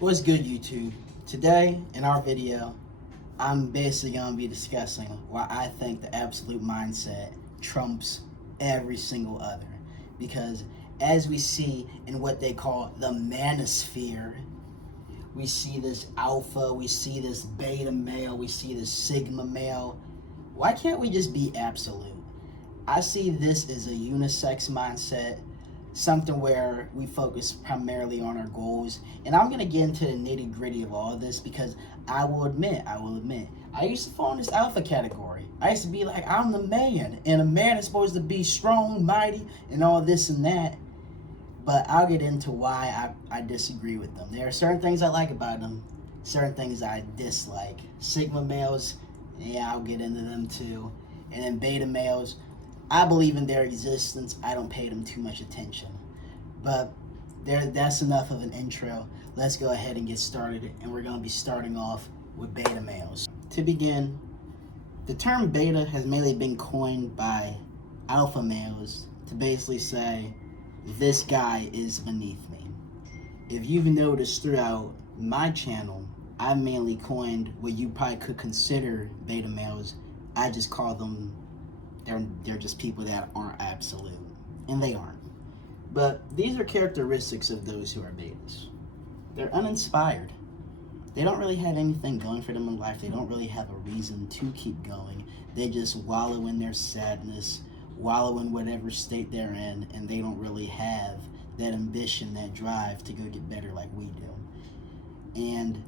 What's good, YouTube? Today, in our video, I'm basically going to be discussing why I think the absolute mindset trumps every single other. Because as we see in what they call the manosphere, we see this alpha, we see this beta male, we see this sigma male. Why can't we just be absolute? I see this as a unisex mindset, something where we focus primarily on our goals. And I'm gonna get into the nitty gritty of all of this because I will admit, I used to fall in this alpha category. I used to be like, I'm the man, and a man is supposed to be strong, mighty, and all this and that. But I'll get into why I disagree with them. There are certain things I like about them, certain things I dislike. Sigma males, yeah, I'll get into them too. And then beta males, I believe in their existence. I don't pay them too much attention. But that's enough of an intro. Let's go ahead and get started. And we're going to be starting off with beta males. To begin, the term beta has mainly been coined by alpha males to basically say, this guy is beneath me. If you've noticed throughout my channel, I mainly coined what you probably could consider beta males. I just call them, they're just people that aren't absolute, and they aren't. But these are characteristics of those who are betas. They're uninspired. They don't really have anything going for them in life. They don't really have a reason to keep going. They just wallow in their sadness, wallow in whatever state they're in, and they don't really have that ambition, that drive to go get better like we do. And,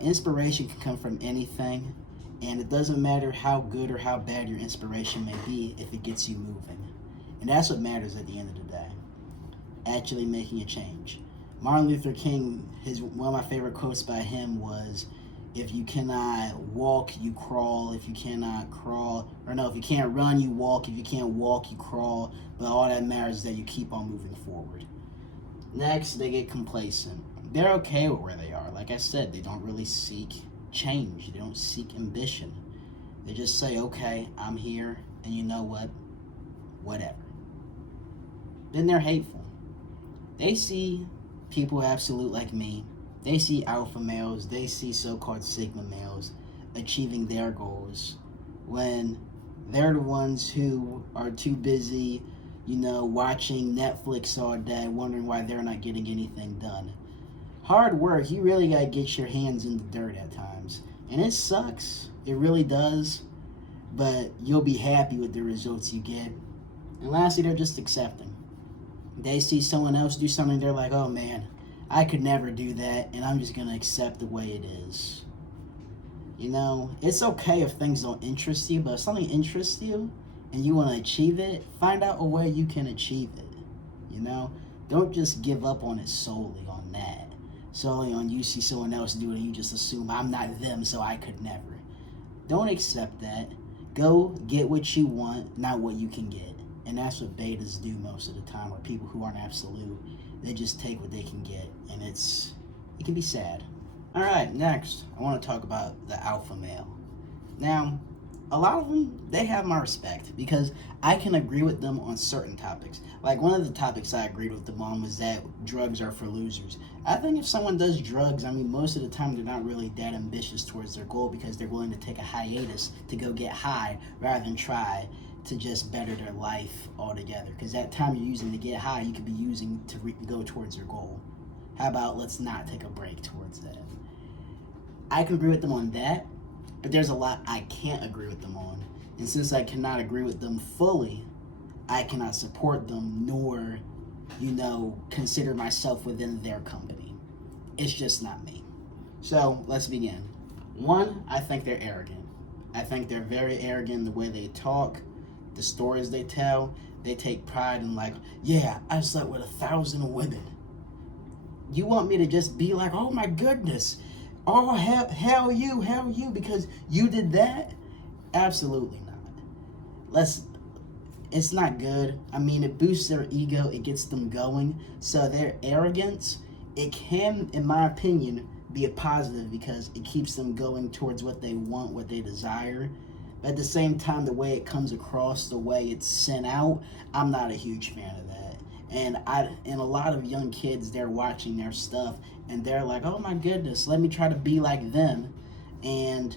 inspiration can come from anything, and it doesn't matter how good or how bad your inspiration may be if it gets you moving. And that's what matters at the end of the day. Actually making a change. Martin Luther King, one of my favorite quotes by him was, if you cannot walk, you crawl. If you cannot crawl, if you can't run, you walk. If you can't walk, you crawl. But all that matters is that you keep on moving forward. Next, they get complacent. They're okay with where they are. Like I said, they don't really seek change. They don't seek ambition. They just say, okay, I'm here, and you know what? Whatever. Then they're hateful. They see people absolute like me. They see alpha males, they see so-called sigma males achieving their goals when they're the ones who are too busy, watching Netflix all day, wondering why they're not getting anything done. Hard work, you really gotta get your hands in the dirt at times. And it sucks. It really does. But you'll be happy with the results you get. And lastly, they're just accepting. They see someone else do something, they're like, oh man, I could never do that, and I'm just going to accept the way it is. It's okay if things don't interest you, but if something interests you and you want to achieve it, find out a way you can achieve it. Don't just give up on it solely on that. Solely on you see someone else do it and you just assume I'm not them, so I could never. Don't accept that. Go get what you want, not what you can get. And that's what betas do most of the time, or people who aren't absolute. They just take what they can get, and it can be sad. All right, next, I want to talk about the alpha male. Now, a lot of them, they have my respect because I can agree with them on certain topics. Like one of the topics I agreed with them on was that drugs are for losers. I think if someone does drugs, most of the time they're not really that ambitious towards their goal because they're willing to take a hiatus to go get high rather than try to just better their life altogether. Because that time you're using to get high, you could be using to go towards your goal. How about let's not take a break towards that? I can agree with them on that, but there's a lot I can't agree with them on. And since I cannot agree with them fully, I cannot support them nor, consider myself within their company. It's just not me. So let's begin. One, I think they're arrogant. I think they're very arrogant in the way they talk, the stories they tell. They take pride in yeah, I slept with 1,000 women. You want me to just be like, oh my goodness, oh hell you, because you did that? Absolutely not. It's not good. It boosts their ego, it gets them going. So their arrogance, it can, in my opinion, be a positive because it keeps them going towards what they want, what they desire. But at the same time, the way it comes across, the way it's sent out, I'm not a huge fan of that. And a lot of young kids, they're watching their stuff and they're like, oh my goodness, let me try to be like them. And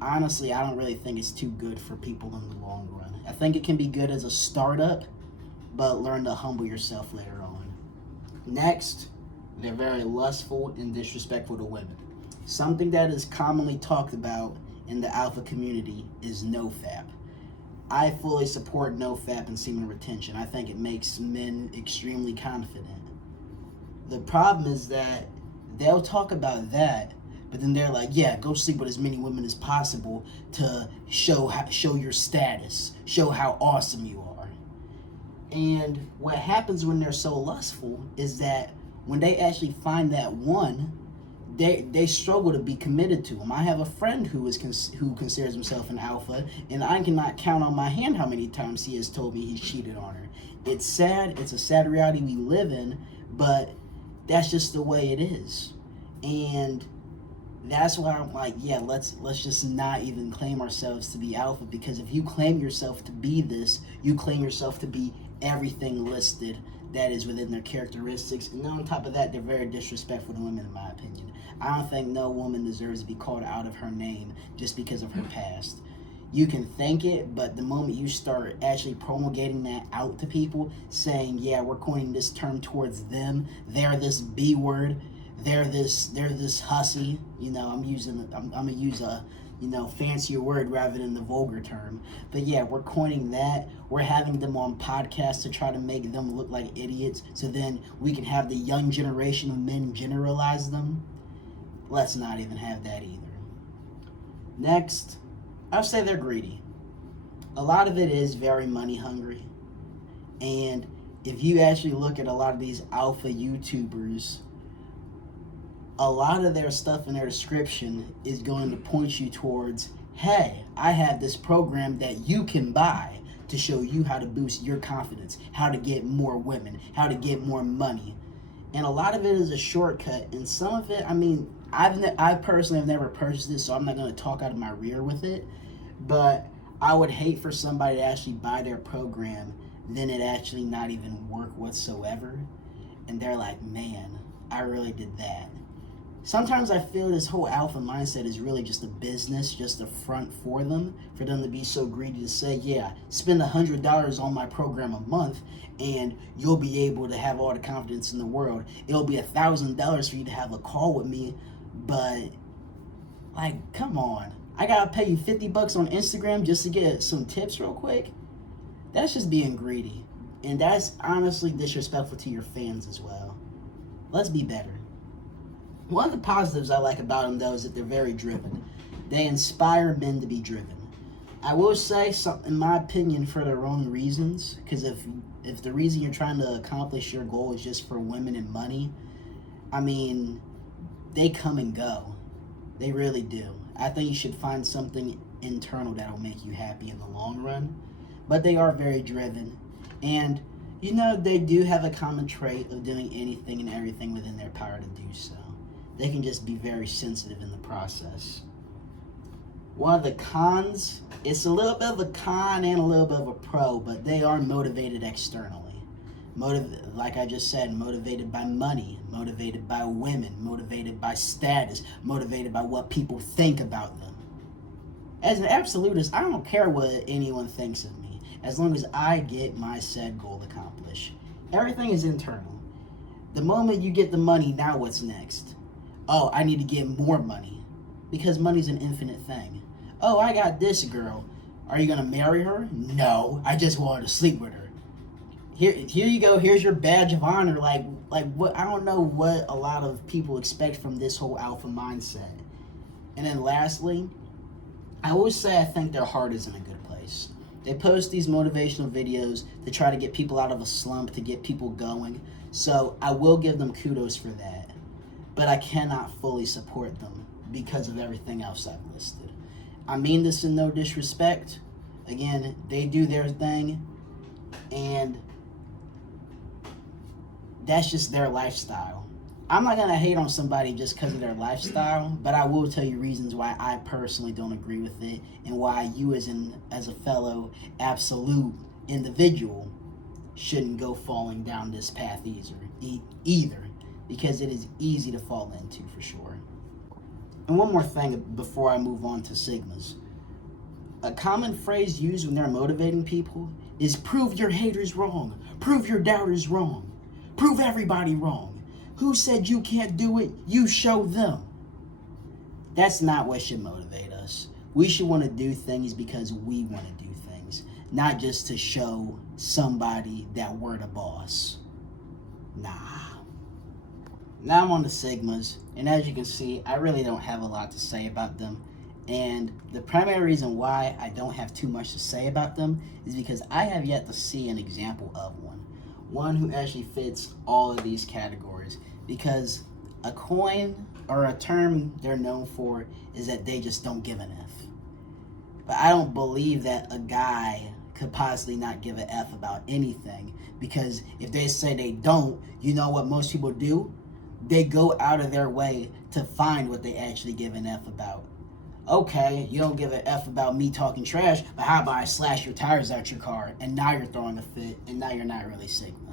honestly, I don't really think it's too good for people in the long run. I think it can be good as a startup, but learn to humble yourself later on. Next, they're very lustful and disrespectful to women. Something that is commonly talked about in the alpha community is nofap. I fully support nofap and semen retention. I think it makes men extremely confident. The problem is that they'll talk about that, but then they're like, yeah, go sleep with as many women as possible to show your status, show how awesome you are. And what happens when they're so lustful is that when they actually find that one, they struggle to be committed to them. I have a friend who considers himself an alpha, and I cannot count on my hand how many times he has told me he's cheated on her. It's sad. It's a sad reality we live in, but that's just the way it is. And that's why I'm like, yeah, let's just not even claim ourselves to be alpha, because if you claim yourself to be this, you claim yourself to be everything listed that is within their characteristics. And then on top of that, they're very disrespectful to women, in my opinion. I don't think no woman deserves to be called out of her name just because of her past. You can think it, but the moment you start actually promulgating that out to people, saying, yeah, we're coining this term towards them, they're this B word, they're this hussy, I'm gonna use a fancier word rather than the vulgar term. But yeah, we're coining that. We're having them on podcasts to try to make them look like idiots, so then we can have the young generation of men generalize them. Let's not even have that either. Next, I'll say they're greedy. A lot of it is very money hungry. And if you actually look at a lot of these alpha YouTubers, a lot of their stuff in their description is going to point you towards, hey, I have this program that you can buy to show you how to boost your confidence, how to get more women, how to get more money. And a lot of it is a shortcut, and some of it, I personally have never purchased this, so I'm not going to talk out of my rear with it, but I would hate for somebody to actually buy their program, then it actually not even work whatsoever, and they're like, man, I really did that. Sometimes I feel this whole alpha mindset is really just a business, just a front for them to be so greedy to say, yeah, spend $100 on my program a month and you'll be able to have all the confidence in the world. It'll be $1,000 for you to have a call with me, but like, come on. I gotta pay you $50 on Instagram just to get some tips real quick? That's just being greedy. And that's honestly disrespectful to your fans as well. Let's be better. One of the positives I like about them, though, is that they're very driven. They inspire men to be driven. I will say, in my opinion, for their own reasons, because if the reason you're trying to accomplish your goal is just for women and money, they come and go. They really do. I think you should find something internal that'll make you happy in the long run. But they are very driven. And, they do have a common trait of doing anything and everything within their power to do so. They can just be very sensitive in the process. One of the cons, it's a little bit of a con and a little bit of a pro, but they are motivated externally. Like I just said, motivated by money, motivated by women, motivated by status, motivated by what people think about them. As an absolutist, I don't care what anyone thinks of me, as long as I get my said goal accomplished. Everything is internal. The moment you get the money, now what's next? Oh, I need to get more money, because money's an infinite thing. Oh, I got this girl. Are you going to marry her? No, I just wanted to sleep with her. Here you go. Here's your badge of honor. Like what? I don't know what a lot of people expect from this whole alpha mindset. And then lastly, I always say I think their heart is in a good place. They post these motivational videos to try to get people out of a slump, to get people going. So I will give them kudos for that. But I cannot fully support them because of everything else I've listed. I mean this in no disrespect. Again, they do their thing, and that's just their lifestyle. I'm not going to hate on somebody just because of their lifestyle, but I will tell you reasons why I personally don't agree with it, and why you as a fellow absolute individual shouldn't go falling down this path either, because it is easy to fall into for sure. And one more thing before I move on to Sigmas. A common phrase used when they're motivating people is prove your haters wrong, prove your doubters wrong, prove everybody wrong. Who said you can't do it? You show them. That's not what should motivate us. We should want to do things because we want to do things, not just to show somebody that we're the boss. Nah. Now I'm on the Sigmas, and as you can see, I really don't have a lot to say about them. And the primary reason why I don't have too much to say about them is because I have yet to see an example of one who actually fits all of these categories. Because a coin or a term they're known for is that they just don't give an F. But I don't believe that a guy could possibly not give an F about anything, because if they say they don't, you know what most people do? They go out of their way to find what they actually give an F about. Okay, you don't give an F about me talking trash, but how about I slash your tires out your car, and now you're throwing a fit, and now you're not really Sigma.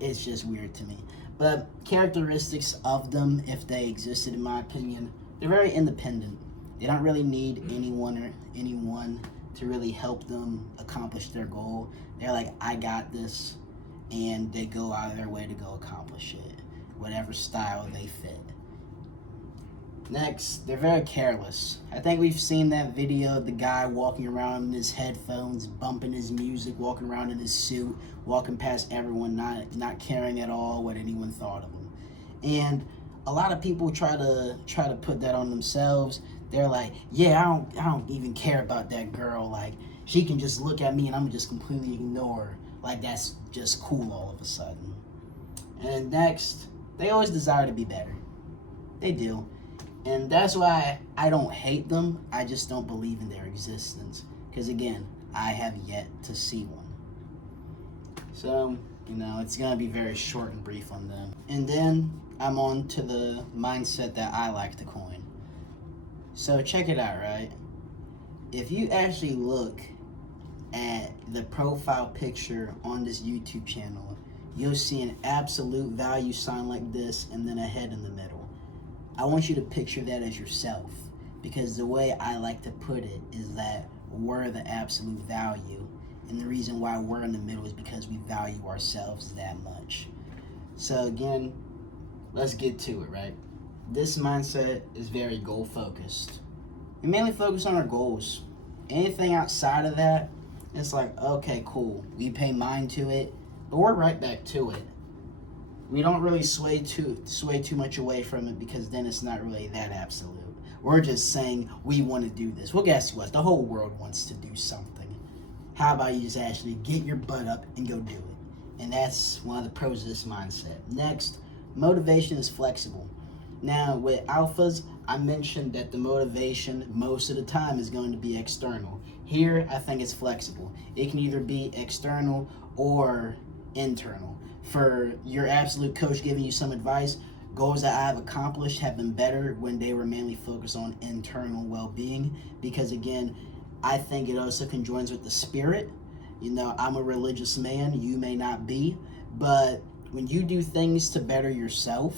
It's just weird to me. But characteristics of them, if they existed in my opinion, they're very independent. They don't really need anyone to really help them accomplish their goal. They're like, I got this, and they go out of their way to go accomplish it, whatever style they fit. Next, they're very careless. I think we've seen that video of the guy walking around in his headphones, bumping his music, walking around in his suit, walking past everyone, not caring at all what anyone thought of him. And a lot of people try to put that on themselves. They're like, yeah, I don't even care about that girl. Like, she can just look at me and I'm just completely ignore her. Like, that's just cool all of a sudden. And next, they always desire to be better. They do. And that's why I don't hate them. I just don't believe in their existence. Because again, I have yet to see one. So, it's going to be very short and brief on them. And then I'm on to the mindset that I like to coin. So check it out, right? If you actually look at the profile picture on this YouTube channel, you'll see an absolute value sign like this and then a head in the middle. I want you to picture that as yourself, because the way I like to put it is that we're the absolute value, and the reason why we're in the middle is because we value ourselves that much. So again, let's get to it, right? This mindset is very goal focused. We mainly focus on our goals. Anything outside of that, it's like, okay, cool, we pay mind to it, but we're right back to it. We don't really sway too much away from it, because then it's not really that absolute. We're just saying we want to do this. Well, guess what? The whole world wants to do something. How about you just actually get your butt up and go do it? And that's one of the pros of this mindset. Next, motivation is flexible. Now, with alphas, I mentioned that the motivation most of the time is going to be external. Here, I think it's flexible. It can either be external or internal. For your absolute coach giving you some advice, goals that I've accomplished have been better when they were mainly focused on internal well-being, because again, I think it also conjoins with the spirit. I'm a religious man, you may not be, but when you do things to better yourself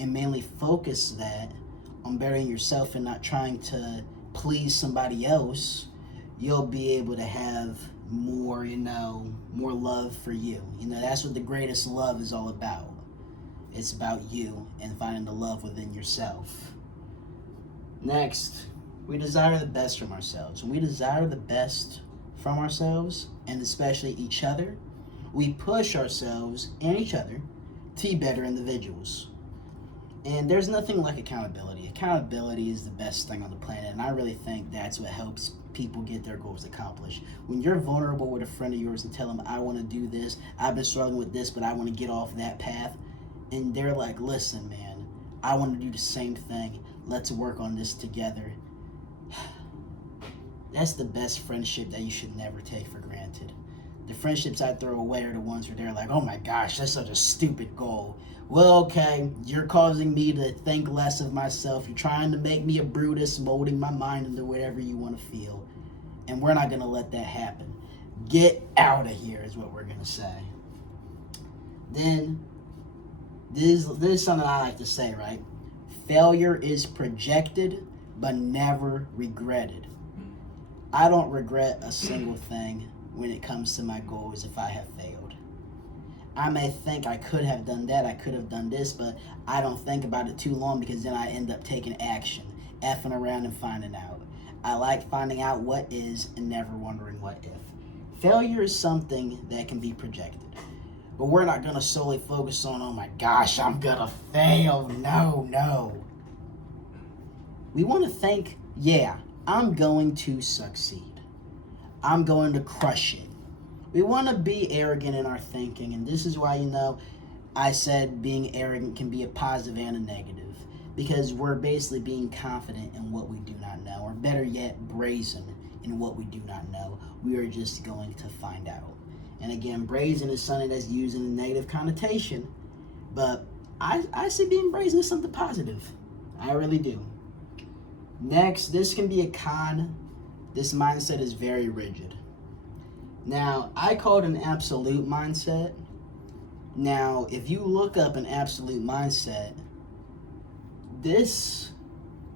and mainly focus that on bettering yourself and not trying to please somebody else, you'll be able to have more, more love for you. That's what the greatest love is all about. It's about you and finding the love within yourself. Next, we desire the best from ourselves. When we desire the best from ourselves, and especially each other, we push ourselves and each other to be better individuals. And there's nothing like accountability. Accountability is the best thing on the planet, and I really think that's what helps people get their goals accomplished. When you're vulnerable with a friend of yours and tell them, I want to do this, I've been struggling with this, but I want to get off that path, and they're like, listen, man, I want to do the same thing. Let's work on this together. That's the best friendship that you should never take for granted. The friendships I throw away are the ones where they're like, oh my gosh, that's such a stupid goal. Well, okay, you're causing me to think less of myself. You're trying to make me a Brutus, molding my mind into whatever you want to feel. And we're not going to let that happen. Get out of here is what we're going to say. Then, this is something I like to say, right? Failure is projected, but never regretted. I don't regret a single thing when it comes to my goals if I have failed. I may think I could have done that, I could have done this, but I don't think about it too long because then I end up taking action, effing around and finding out. I like finding out what is and never wondering what if. Failure is something that can be projected. But we're not going to solely focus on, oh my gosh, I'm going to fail. No. We want to think, yeah, I'm going to succeed. I'm going to crush it. We want to be arrogant in our thinking, and this is why, I said being arrogant can be a positive and a negative, because we're basically being confident in what we do not know, or better yet, brazen in what we do not know. We are just going to find out. And again, brazen is something that's used in a negative connotation, but I see being brazen as something positive. I really do. Next, this can be a con. This mindset is very rigid. Now, I call it an absolute mindset. Now, if you look up an absolute mindset, this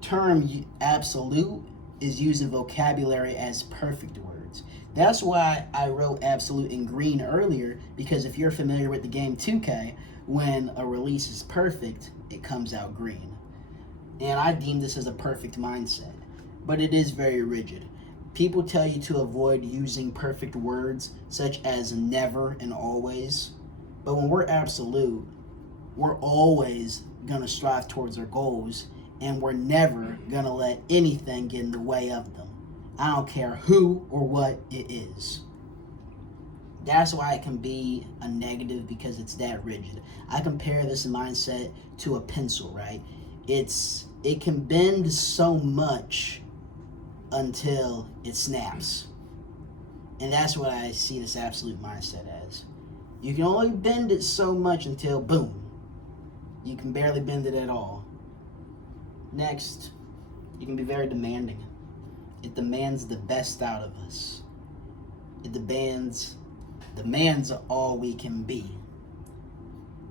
term absolute is used in vocabulary as perfect words. That's why I wrote absolute in green earlier, because if you're familiar with the game 2K, when a release is perfect, it comes out green. And I deem this as a perfect mindset, but it is very rigid. People tell you to avoid using perfect words such as never and always, but when we're absolute, we're always going to strive towards our goals, and we're never going to let anything get in the way of them. I don't care who or what it is. That's why it can be a negative, because it's that rigid. I compare this mindset to a pencil, right? It can bend so much until it snaps. And that's what I see this absolute mindset as. You can only bend it so much until boom. You can barely bend it at all. Next, you can be very demanding. It demands the best out of us. It demands all we can be.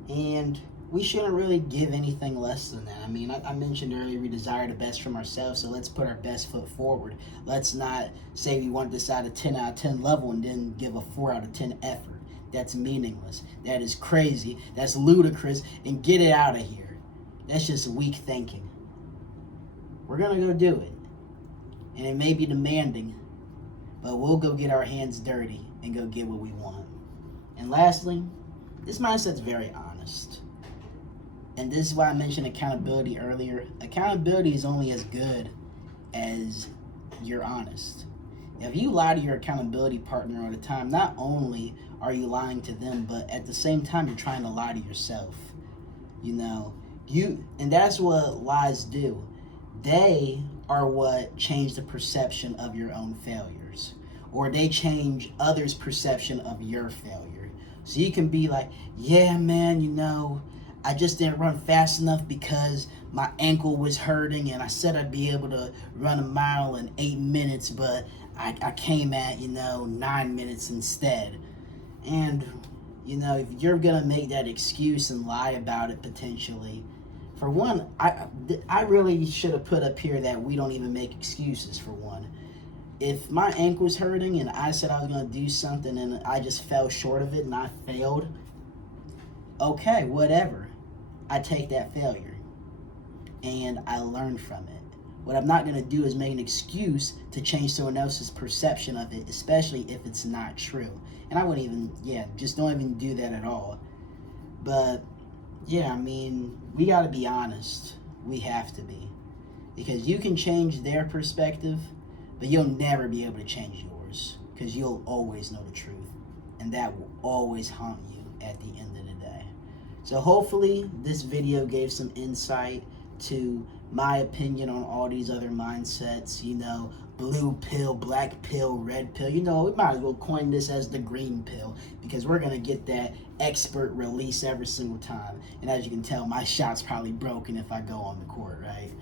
And we shouldn't really give anything less than that. I mean, I mentioned earlier we desire the best from ourselves, so let's put our best foot forward. Let's not say we want this at a 10 out of 10 level and then give a 4 out of 10 effort. That's meaningless. That is crazy. That's ludicrous. And get it out of here. That's just weak thinking. We're going to go do it. And it may be demanding, but we'll go get our hands dirty and go get what we want. And lastly, this mindset's very honest. And this is why I mentioned accountability earlier. Accountability is only as good as you're honest. If you lie to your accountability partner all the time, not only are you lying to them, but at the same time, you're trying to lie to yourself. And that's what lies do. They are what change the perception of your own failures, or they change others' perception of your failure. So you can be like, yeah, man, I just didn't run fast enough because my ankle was hurting, and I said I'd be able to run a mile in 8 minutes, but I came at, 9 minutes instead. And, if you're going to make that excuse and lie about it potentially, for one, I really should have put up here that we don't even make excuses, for one. If my ankle was hurting and I said I was going to do something and I just fell short of it and I failed, okay, whatever. I take that failure and I learn from it. What I'm not going to do is make an excuse to change someone else's perception of it, especially if it's not true. And I wouldn't even, just don't even do that at all. But, we got to be honest. We have to be. Because you can change their perspective, but you'll never be able to change yours, because you'll always know the truth. And that will always haunt you at the end of the day. So hopefully this video gave some insight to my opinion on all these other mindsets, blue pill, black pill, red pill. We might as well coin this as the green pill, because we're going to get that expert release every single time. And as you can tell, my shot's probably broken if I go on the court, right?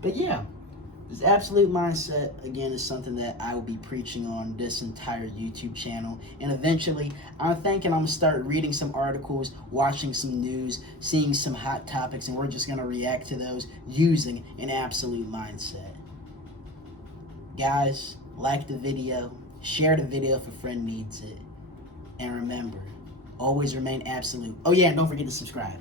But This absolute mindset, again, is something that I will be preaching on this entire YouTube channel. And eventually, I'm thinking I'm going to start reading some articles, watching some news, seeing some hot topics, and we're just going to react to those using an absolute mindset. Guys, like the video, share the video if a friend needs it. And remember, always remain absolute. Oh yeah, and don't forget to subscribe.